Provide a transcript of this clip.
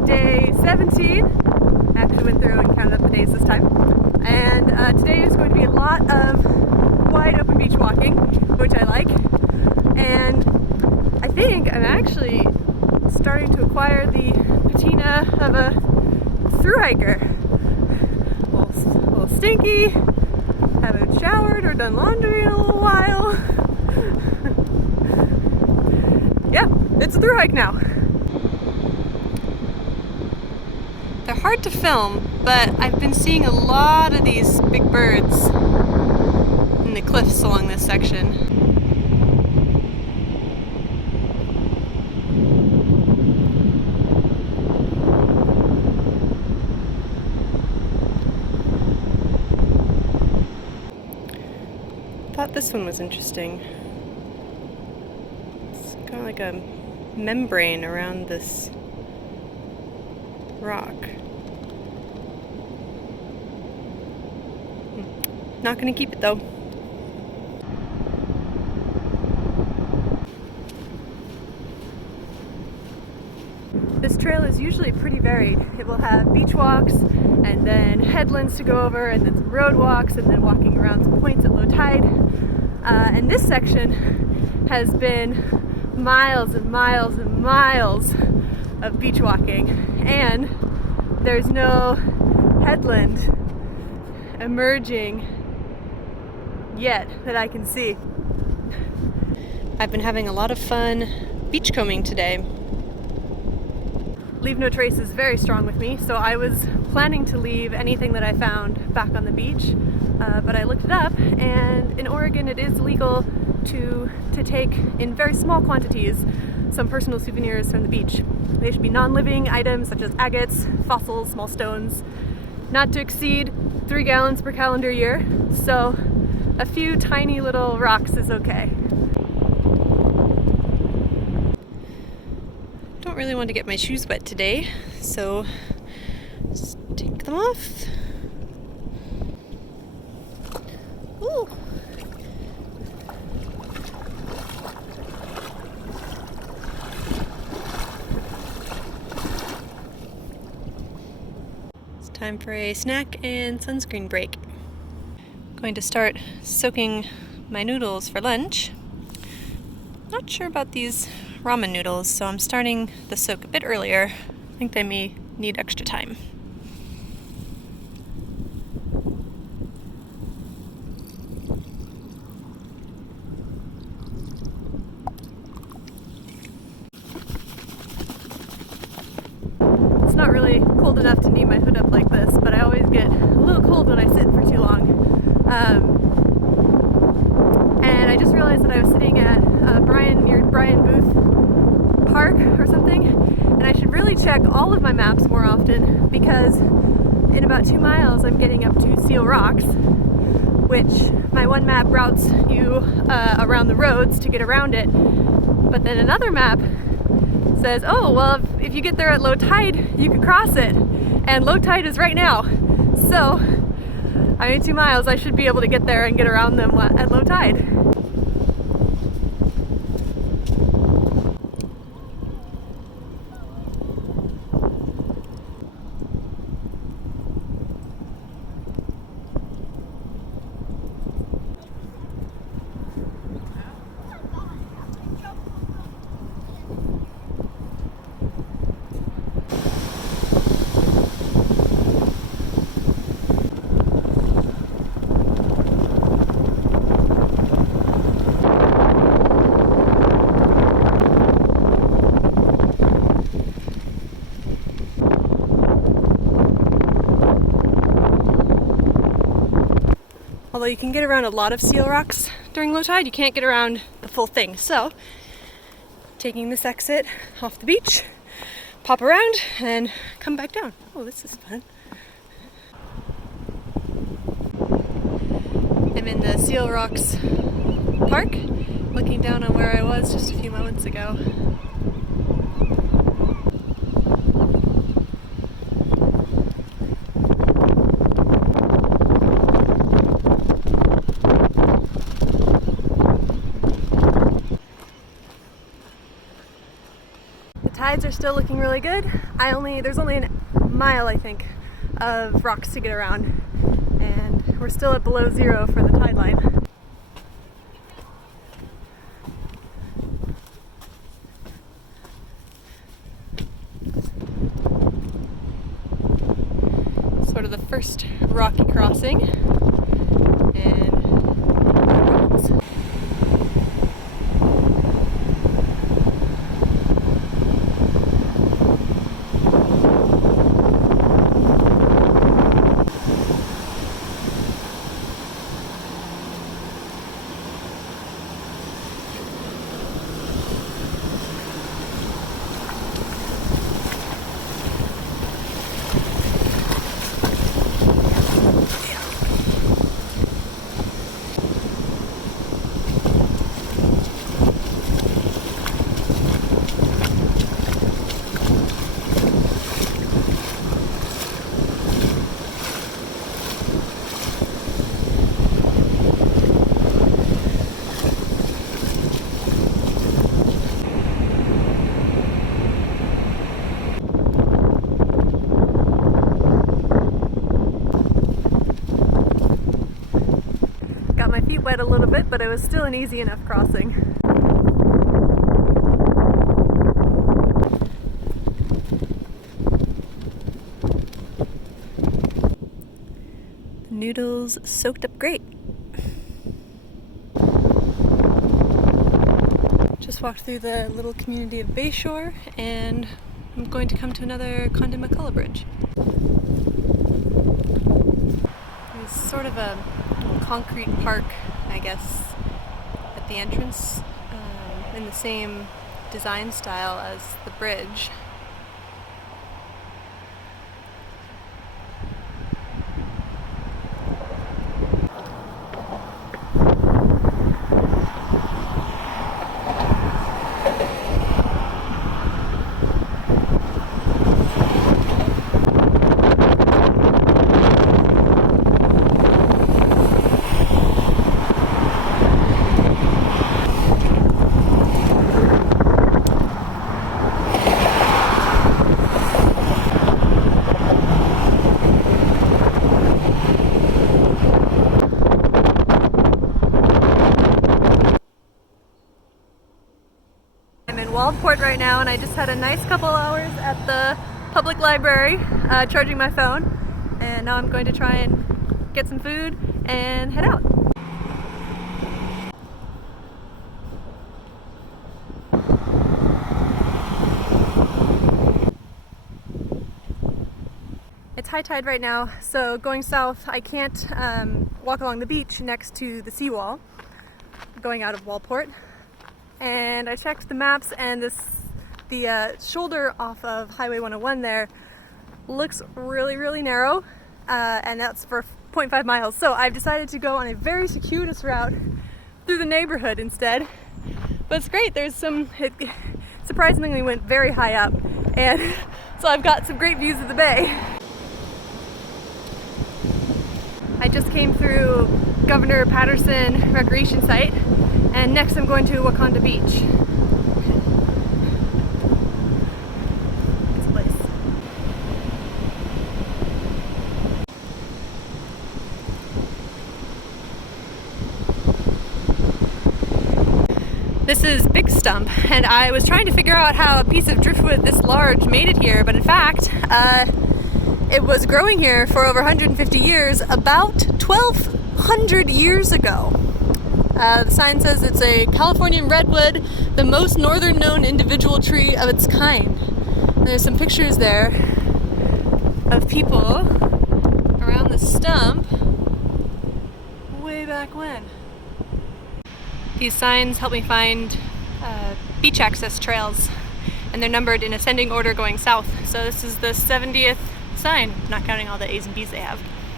day 17. I actually went through and counted up the days this time. And today is going to be a lot of wide open beach walking, which I like. And I think I'm actually starting to acquire the patina of a thru hiker. A little stinky, haven't showered or done laundry in a little while. Yeah, it's a thru hike now. They're hard to film, but I've been seeing a lot of these big birds in the cliffs along this section. Thought this one was interesting. It's kind of like a membrane around this rock. Not gonna keep it though. This trail is usually pretty varied. It will have beach walks and then headlands to go over and then some road walks and then walking around some points at low tide. And this section has been miles and miles and miles of beach walking, and there's no headland emerging yet that I can see. I've been having a lot of fun beachcombing today. Leave no trace is very strong with me, so I was planning to leave anything that I found back on the beach, but I looked it up, and in Oregon it is legal to take in very small quantities some personal souvenirs from the beach. They should be non-living items such as agates, fossils, small stones, not to exceed 3 gallons per calendar year, so a few tiny little rocks is okay. Don't really want to get my shoes wet today, so just take them off. Ooh. It's time for a snack and sunscreen break. Going to start soaking my noodles for lunch. Not sure about these ramen noodles, so I'm starting the soak a bit earlier. I think they may need extra time. It's not really cold enough to need my hood up like this, but I always get a little cold when I sit for too long. And I just realized that I was sitting at near Brian Booth Park or something, and I should really check all of my maps more often, because in about 2 miles I'm getting up to Seal Rocks, which my one map routes you around the roads to get around it, but then another map says, oh, well, if you get there at low tide, you can cross it, and low tide is right now. So, I mean, 2 miles, I should be able to get there and get around them at low tide. Although you can get around a lot of Seal Rocks during low tide, you can't get around the full thing. So, taking this exit off the beach, pop around, and come back down. Oh, this is fun. I'm in the Seal Rocks Park, looking down on where I was just a few moments ago. tides are still looking really good. There's only a mile, I think, of rocks to get around, and we're still at below zero for the tide line. Sort of the first rocky crossing, and my feet wet a little bit, but it was still an easy enough crossing. The noodles soaked up great. Just walked through the little community of Bayshore, and I'm going to come to another Conde McCullough Bridge. There's sort of a concrete park, I guess, at the entrance, in the same design style as the bridge. Waldport right now, and I just had a nice couple hours at the public library charging my phone, and now I'm going to try and get some food and head out. It's high tide right now, so going south I can't walk along the beach next to the seawall going out of Waldport. And I checked the maps, and the shoulder off of Highway 101 there looks really, really narrow, and that's for 0.5 miles. So I've decided to go on a very circuitous route through the neighborhood instead. But it's great. It surprisingly went very high up, and so I've got some great views of the bay. I just came through Governor Patterson Recreation Site, and next I'm going to Wakanda Beach. It's a place. This is Big Stump, and I was trying to figure out how a piece of driftwood this large made it here, but in fact, it was growing here for over 150 years, about 1,200 years ago. The sign says it's a Californian redwood, the most northern known individual tree of its kind. And there's some pictures there of people around the stump way back when. These signs help me find beach access trails, and they're numbered in ascending order going south. So this is the 70th sign, not counting all the A's and B's they have.